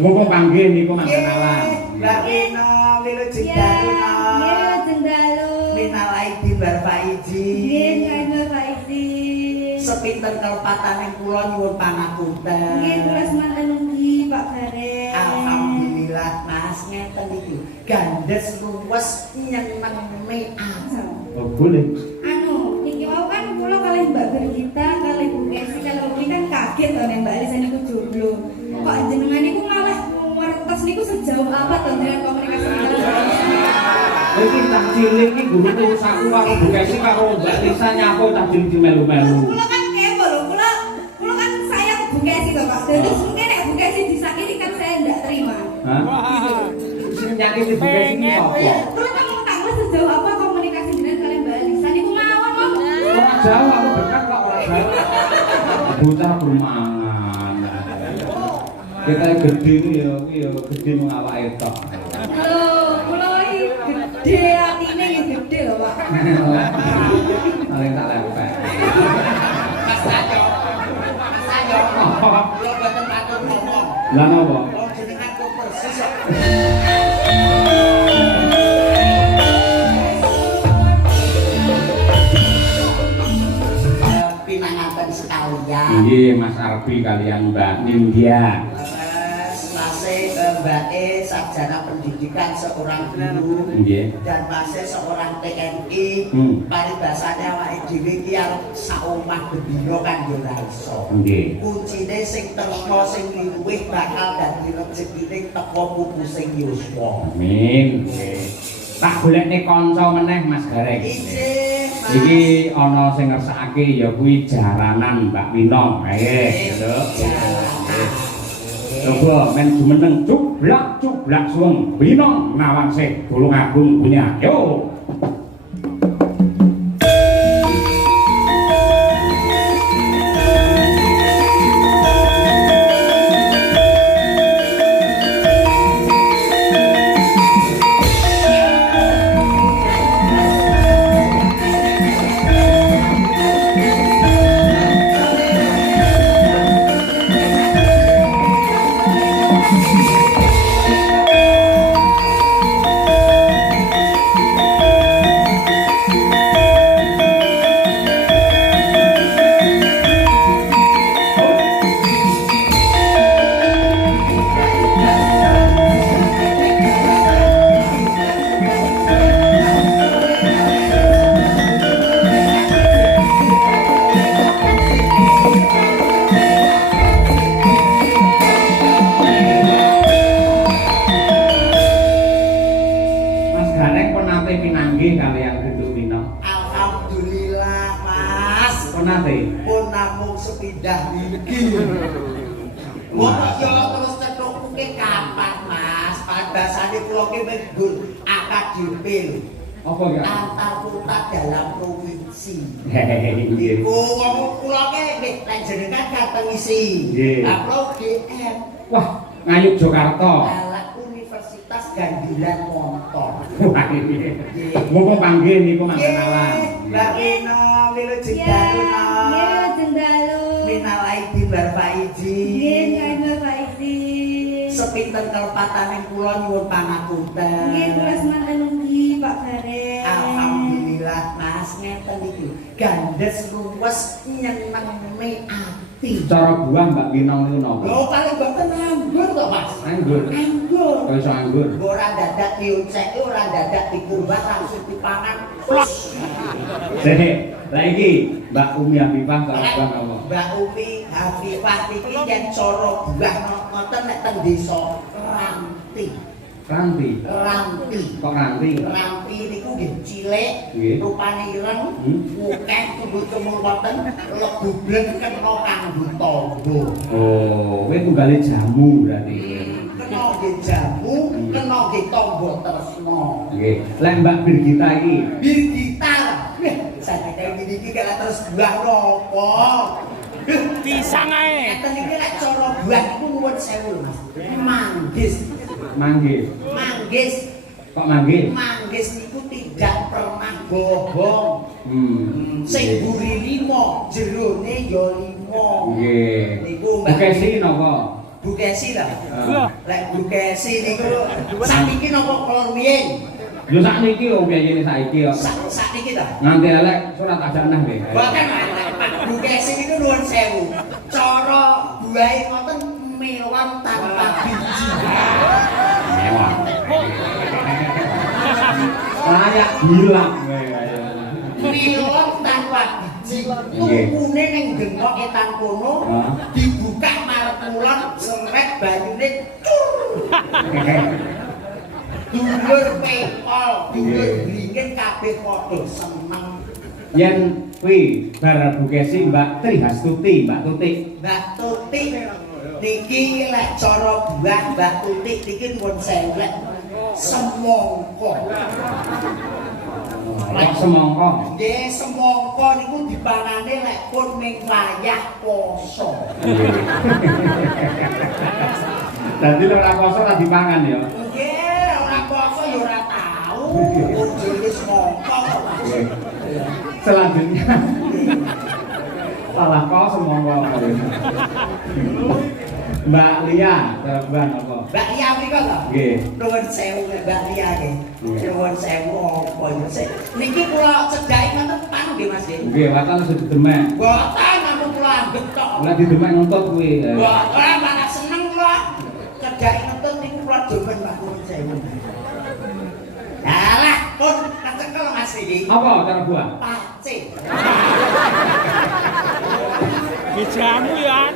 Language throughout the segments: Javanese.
Mumpung panggih niku mangkenalan. Mbak Rina, wilujeng dalu. Wilujeng dalu. Minal aidin wal faizin. Nggih, Mbak Faizin. Sepinten kelepataning kula nyuwun pangapunten. Nggih, kula semanten ugi Pak Bareng. Alhamdulillah Mas ngeten iki. Gandes luwes nyenengne asem. Oh, boleh. Anu, iki mau kan kula kalih Mbak Bergita, kalih Bu Esi, kalau ini kan kaget to nek Mbak Elisa niku jomblo. Kok jenengan niku malah ngertos niku sejauh apa to dengan komunikasi kalian Mbak Elisa? Iki tak cilik iki guru urusanku karo Bu Kesi karo Mbak Lisa nyapu tak cilik melu-melu. Kula kan kepo lho, kula kan sayang Bu Kesi to Pak. Terus mungkin nek Bu Kesi disakiti kan saya ndak terima. Hah? Sing nyakiti Bu Kesi iki sapa? Kula kan mau tanya sejauh apa komunikasi jenengan kalian Mbak Elisa niku mawon kok. Ora jauh aku berkat kok ora jauh. Bocah bermangan. Kita gede iki ya gede mung awake tok. Lho, kula iki gede atine nggih gede lho, Pak. Paling tak lepek. Mas Ayo. Mas Ayo. Kula boten matur ngomong. Lah napa? Wong jenengan kok persis kok. Pinanganten sekalian. Nggih, Mas Arbi kalian Mbak Nindya. Masih Mbak E sarjana pendidikan seorang guru Nggih. dan masih seorang TNI. Paribasannya awake dhewe iki arep saomah bendina kan yo ora iso. Nggih. Kuncine sing tresna sing luwih bakal dadi rezekine teko pupusing yuswa. Amin. Tak golekne kanca meneh Mas Gareng. Ijih, Mas. Iki ana sing ngersakake ya kuwi jaranan Mbak Wino. Nggih, lho. Coba men jumeneng cublak suweng Wino Nawangsih Tulungagung punya. Yo. Alhamdulillah Mas. Nate. Pun namung sepindah niki. Wong yo terus cethukke kapan Mas? Padasane kula ki menggur akadipil. Apa ya? Antar kota dalam provinsi. Nggih. Iku wong kula ki nggih lek jenengan kateng isi. Nggih. Upload GM. Wah, ngayuk Jakarta. Dalam Universitas Gandilan Montor. Wah, ini. Mumpung panggih niku mangkenalan. Mbak Rina, wilujeng dalu. Wilujeng dalu. Minal aidin wal faizin. Nggih, Mbak Faizin. Sepinten kelepataning kula nyuwun pangapunten. Nggih, kula semanten ugi Pak Bareng. Alhamdulillah Mas ngeten iki. Gandes luwes nyenengne ati. Cara buah Mbak Wino niku napa? Lho paling mboten anggur to Mas. Anggur. Anggur. Kok iso anggur? Ora dadak diuceki, ora dadak dikurban langsung dipangan. Lah iki Mbak Umi Hafifah karo Bang apa? Mbak Umi Hafifah iki yen cara buah ngoten nek teng desa Ranti. Ranti. Ranti. Kok ranti? Ranti niku nggih cilik, Nggih. rupane ireng, akeh tumbuh-tumbuh wonten lebu bleng kena kanggo tangga. Oh, kowe tunggale jamu berarti. Kena nggih jamu, kena nggih tangga tresna. Nggih. Lah Mbak Birgita iki Birgita. Saya kaya iki kaya terus buah napa? Pisang ae. Ngeten iki lek cara buah iku nuwun sewu Mas. Manggis. manggis. Manggis. Kok manggis? Manggis niku tidak pernah bohong. Sing buri 5, jerone ya 5. Nggih. Niku Mbak Kesi napa? Bu Kesi ta. Lho. Lek Bu Kesi niku sakniki napa kula rumiyin? Yo sakniki wong biayane saiki kok. Sakniki ta. Nganti elek surat ajanah nggih. Boten Pak Bu Kesi niku nuwun sewu. Cara buahe ngoten melon tanpa biji. Mewah. Kayak hilang. Melon tanpa biji. Tukune ning gengok etan kono dibuka marep kulon seret banyune cur. Dulur pekol, dulur bringin kabeh padha seneng. Yen kuwi bar Bu Kesi Mbak Tri Hastuti, Mbak Tutik. Mbak Tuti niki lek cara buah Mbak Tuti niki pun sewek semangka. Lek semangka. Nggih semangka niku dipanane lek pun ning wayah poso. Dadi lek ora poso ora dipangan ya. Nggih, ora poso ya ora tau. Ujune semangka kok Mas. Selanjutnya salah kau semangka. Mbak Lia, terbang apa? Mbak Lia mriko to? Nggih. Nuwun sewu Mbak Lia nggih. Nuwun sewu apa ya sik. Niki kula cedhaki ngoten panu nggih Mas nggih. Nggih, watan sudah demek. Boten namung kula anggap tok. Lah didemek nuntut kuwi. Ora malah seneng kula. Cedhaki ngoten niku kula demen Mbak nuwun sewu. Alah, pun kecekel Mas iki. Apa cara buah? Pace. Dijamu ya.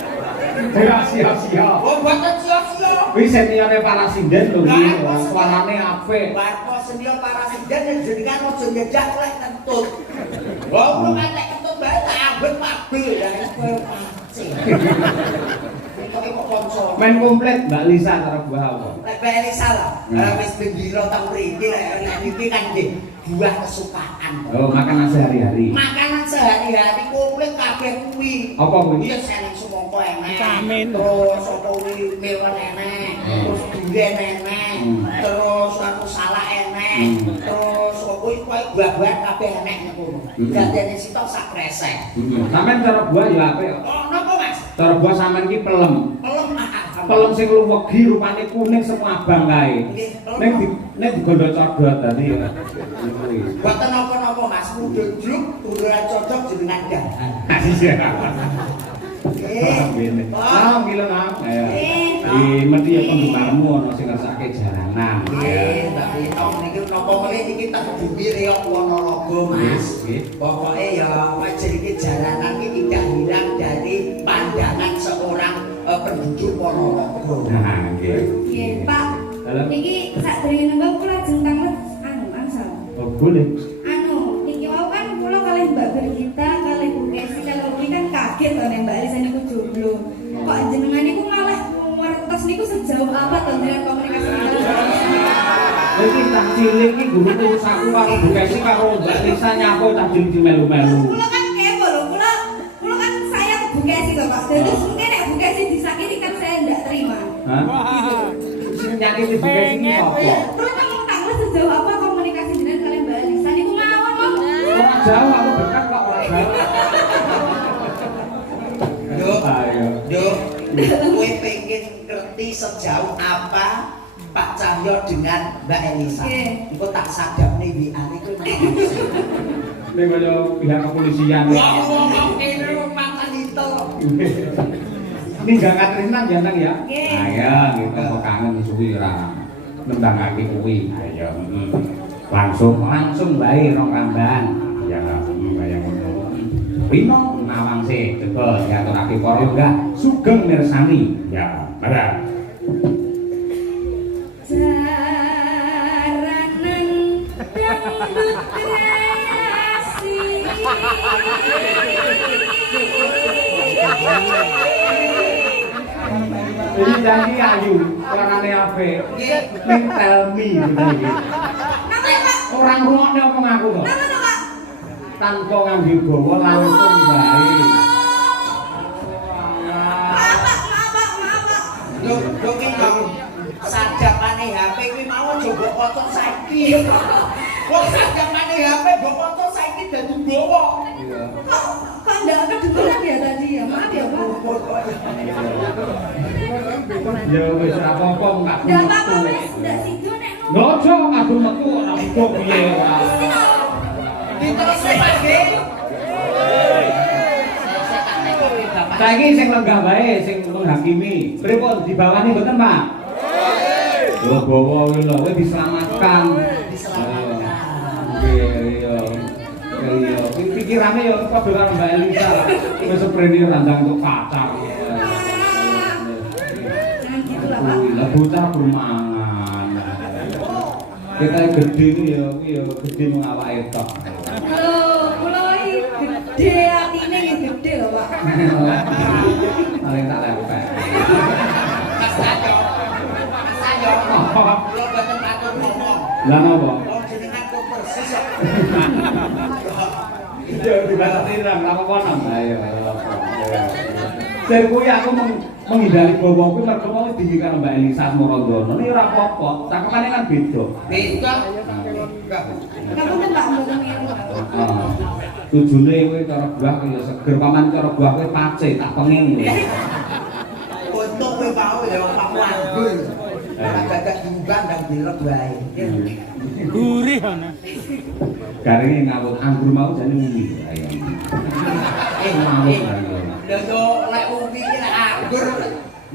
Siap. Oh, boten sia-sia. Kuwi seniore Parasinden lho iki. Suarane apik. Warpo senior Parasinden jenengan aja nyedak lek kentut. Wah, kula katek kentut bae tak ambet pabel ya kowe pace. Kok kok kanca. Main komplit Mbak Lisa cara buah apa? Lek Mbak Elisa lah, wis bendino teng mriki lek iki kan nggih buah kesukaan. Oh, makanan sehari-hari. Makanan sehari-hari komplit kabeh kuwi. Apa kuwi? Iya seneng semangka enek. Vitamin. Terus apa kuwi melon enek. Terus duren enek. Terus aku salah enek. Terus kuwi buah-buahan kabeh enek niku. Dadene sitok sak kresek. Sampeyan cara buah ya apik. Oh, napa Mas? Cara buah sampeyan ki pelem. Pelem Pelem sing luwegi rupane kuning semua abang kae. Nek digondo codot dadi ya. Boten napa-napa Mas, mundhut juk ora cocok jenengan dahan. Iya. Eh. Ah, gila nang. Di mesti ya penggemarmu ono sing ngersake jalanan. Mbak Rita niki napa meneh iki tak bumi reok Ponorogo Mas. Pokoke ya jenenge jalanan iki tidak hilang dari pandangan seorang penduduk Ponorogo. Nah, nggih. Nggih, Pak. Niki sadurunge nembang kula ajeng tamet angsal. Oh, boleh. Niki wau kan kula kalih Mbak Bergita, kalih Bu Kesi, kalau iki kan kaget to nek Mbak Elisa niku jomblo. Kok jenengan niku malah ngertos niku sejauh apa to dengan komunikasi kalian Mbak Elisa? Iki tak cilik iki guru urusanku karo Bu Kesi karo Mbak Lisa nyapo tak cilik melu-melu. Kula kan kepo lho, kula kan sayang Bu Kesi to Pak. Terus mungkin nek Bu Kesi disakiti kan saya ndak terima. Hah? Sing nyakiti Bu Kesi iki sapa? Kula kan mau tahu sejauh apa komunikasi jenengan kalian Mbak Elisa niku mawon kok. Ora jauh aku dekat kok ora jauh. Yuk, kowe pengen ngerti sejauh apa Pak Cahyo dengan Mbak Elisa. Engko tak sadapne WA niku. Ning kaya pihak kepolisian. Ngomong kene mantan itu. Ini jangan Trisnan jangan ya. Nggih. Ayo, kita kok kangen suwi ora nembangake kuwi. Ayo, langsung bae rong ramban. Ya, kaya ngono. Rino nawangse coba diaturake para lenggah sugeng mirsani. Ya, barang. Jaranan dangdut kreasi. Jadi janji ayu, orangane ape? Ning tell me iki. Orang rungokne omong aku kok. Tanpa nganggo bawa langsung bae. Lho ki sajapane HP kuwi mau aja mbok foto saiki. Kok sajapane HP mbok foto saiki ini dadi bawa. Kok enggak kedengeran ya tadi ya? Maaf ya, Pak. Ya wis ora apa-apa enggak. Enggak apa-apa wis, ndak sido nek ngono. Ngojo ngadu metu ora udo piye ora. Diterus lagi. Saiki sing lenggah wae sing menghakimi. Pripun dibawani mboten, Pak? Oh, bawa kuwi lho, kowe diselamatkan. Iya. Iya, pikirane ya padha karo Mbak Elisa. Wis seprene randang untuk pacar. Jangan gitu lah, Pak. Lah bocah bermangan. Kita gede iki ya, gede mengawake tok. Loh, kula iki gede atine nggih gede lho, Pak. Paling tak lepek. Mas Ayo. Mas Ayo. Kula boten matur ngomong. Lah napa? Wong jenengan kok persis kok. Ya dibatasi nang apa nang ayo. Saya kuwi aku menghindari bawa kuwi mergo mau tinggi karo Mbak Elisa Morondono. Ini ora apa-apa, cakepane kan beda. Beda. Kamu tuh Pak mboten ngiru. Heeh. Tujune kuwi cara buah kuwi ya seger, paman cara buah kuwi pace tak pengin. Untung kowe mau ya Pak Wanggul. Ora gagak dimbang dan dilek wae. Gurih ana. Garinge ngawut anggur mau jane muni. Ayo. Lha yo lek umi ki lek anggur.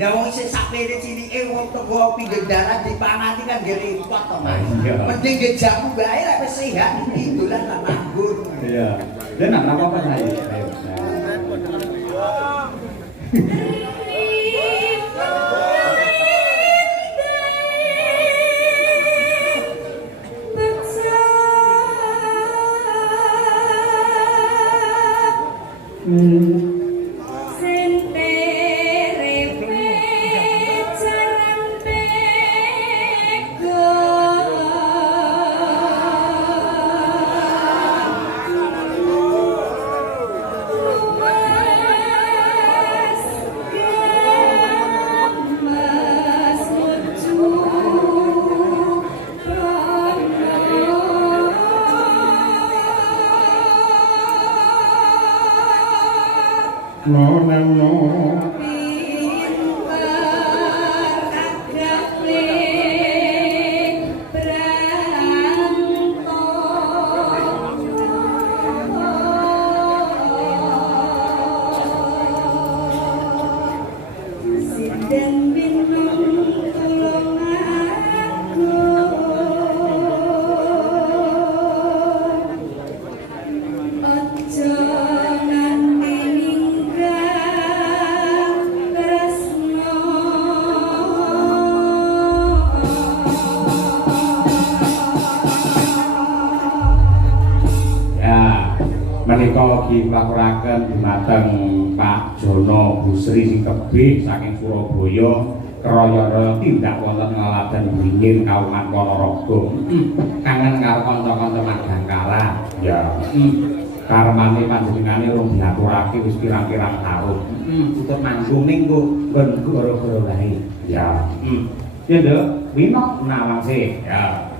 Lah wong sing sakmene cilike wong teko pinggir dalan dipangati kan nggih repot to, Mas. Mending nggih jamu wae lek wis sehat iki dolan nang anggur. Iya. Ya nak apa-apa saya. Ayo. No. Menika diplaturaken dumateng Pak Jono Busri sing tebih saking Surabaya kraya tindak wonten ngaladen wingin Kauman Ponorogo. Kangen karo kanca-kanca Madangkara. Ya. Karmane panjenengane urung diaturake wis pirang-pirang taun. Tutut manggung ning nggon gara-gara wae. Ya. Ya Nduk, winok nawase. Ya.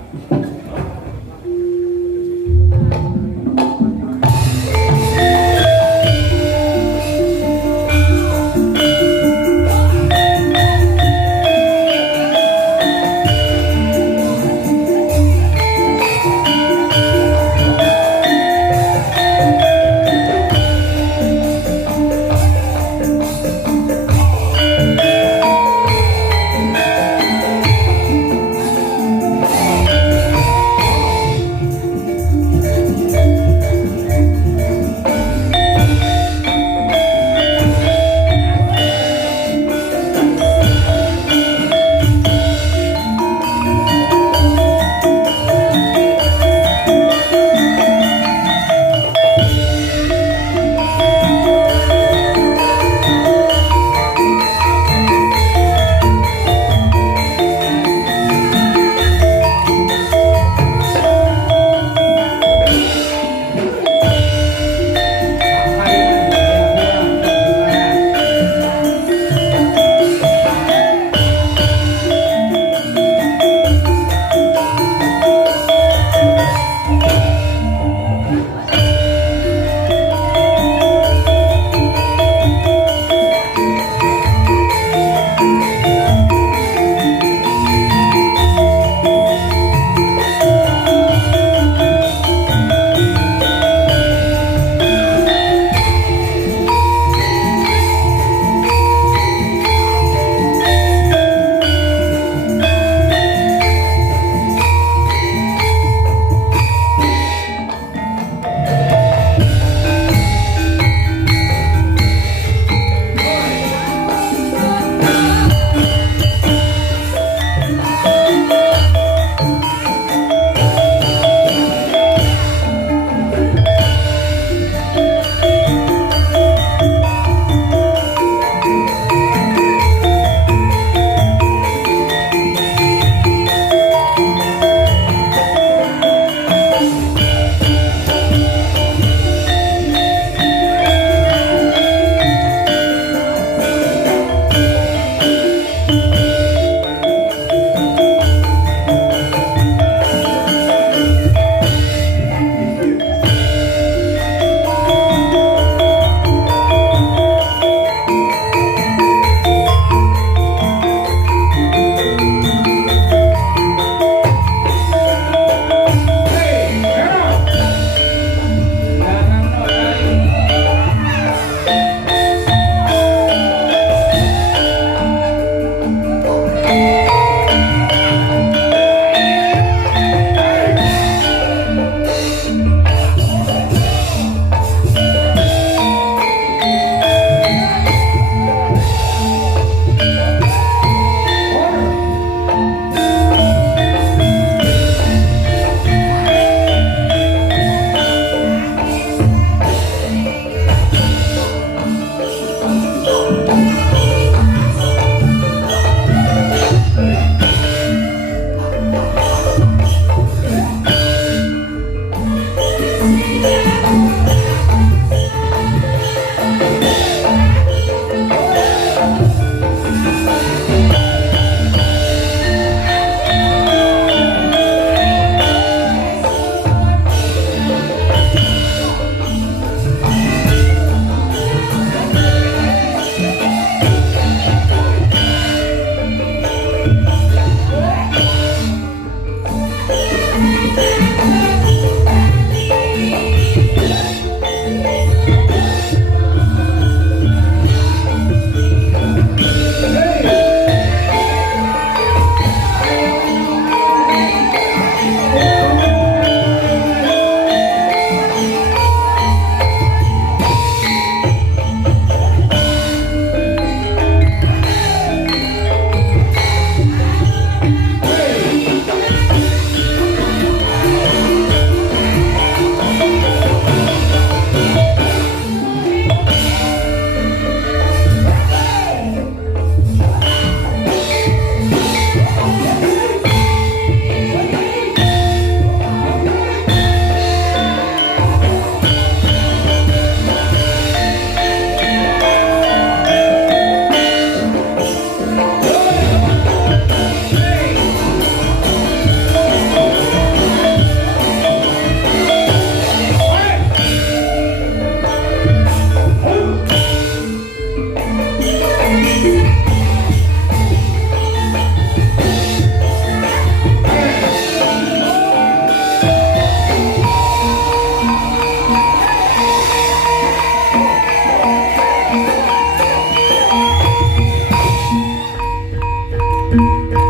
Thank